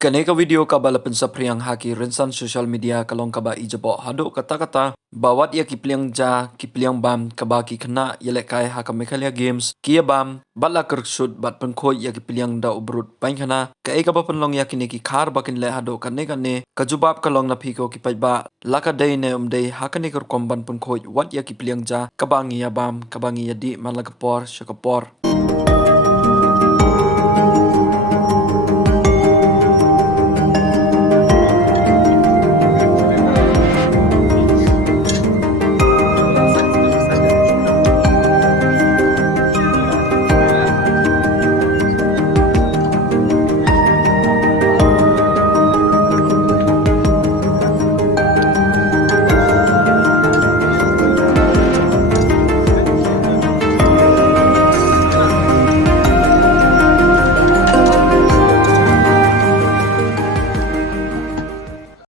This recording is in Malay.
Kaneka video kabalapan sa priyang haki rinsan social media kalong kaba ijabo hado kata-kata bawat ya kipliang bam kabaki kena yelek kai haka mekalia games kia bam bala kersud bat penkhoi ya kipliang da ubrut pain kana kai kaba penlong ya kini ki khar bakin le hado kane kajubab kalong na phiko ki ba laka dei ne umdei haka ne ker komban penkhoi wat ya kipliang kabangi ya bam kabangi ya di malakapor syakapor